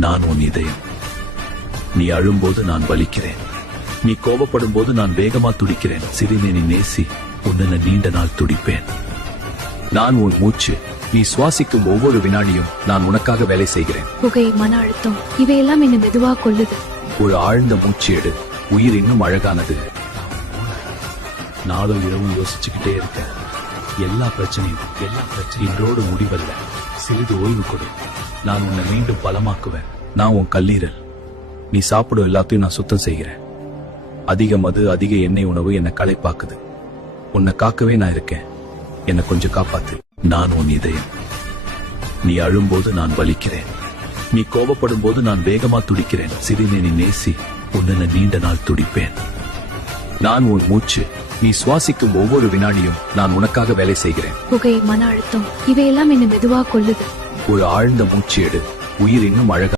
நான் உன் இதயம். நீ அழும்போது நான் வலிக்கிறேன். நீ கோபப்படும் போது நான் வேகமா துடிக்கிறேன். சிறிதே நீ நேசி, உன்னை நீண்ட நாள் துடிப்பேன். நான் உன் மூச்சு. நீ சுவாசிக்கும் ஒவ்வொரு வினாடியும் நான் உனக்காக வேலை செய்கிறேன். புகை, மன அழுத்தம் இவையெல்லாம் என்ன மெதுவா கொள்ளுது. ஒரு ஆழ்ந்த மூச்சு எடு. உயிர் இன்னும் அழகானது. நாளும் இரவும் யோசிச்சுக்கிட்டே இருக்க. எல்லா பிரச்சனையும் இன்றோடு முடிவல்ல. சிறிது ஓய்வு கொடு. நான் உன்னை மீண்டும் பலமாக்குவேன். நான் உன் கல்லீரல். நீ சாப்பிடும் எல்லாத்தையும் நான் சுத்தம் செய்கிறேன். அதிக மது, அதிக எண்ணெய் உணவு என்னை களைப்பாக்குது. உன்னை காக்கவே நான் இருக்கேன். என்னை கொஞ்சம் காப்பாத்து. நான் உன் இதயம். நீ அழும்போது நான் வலிக்கிறேன். நீ கோபப்படும் போது நான் வேகமா துடிக்கிறேன். சிறிதே நீ நேசி, உன்னை நீண்ட நாள் துடிப்பேன். நான் உன் மூச்சு. நீ சுவாசிக்கும் ஒவ்வொரு வினாடியும் நான் உனக்காக வேலை செய்கிறேன். புகை, மன அழுத்தம் இவையெல்லாம் என்ன மெதுவா கொள்ளுது. ஒரு ஆழ்ந்த மூச்சு எடு. உயிர் இன்னும் அழகா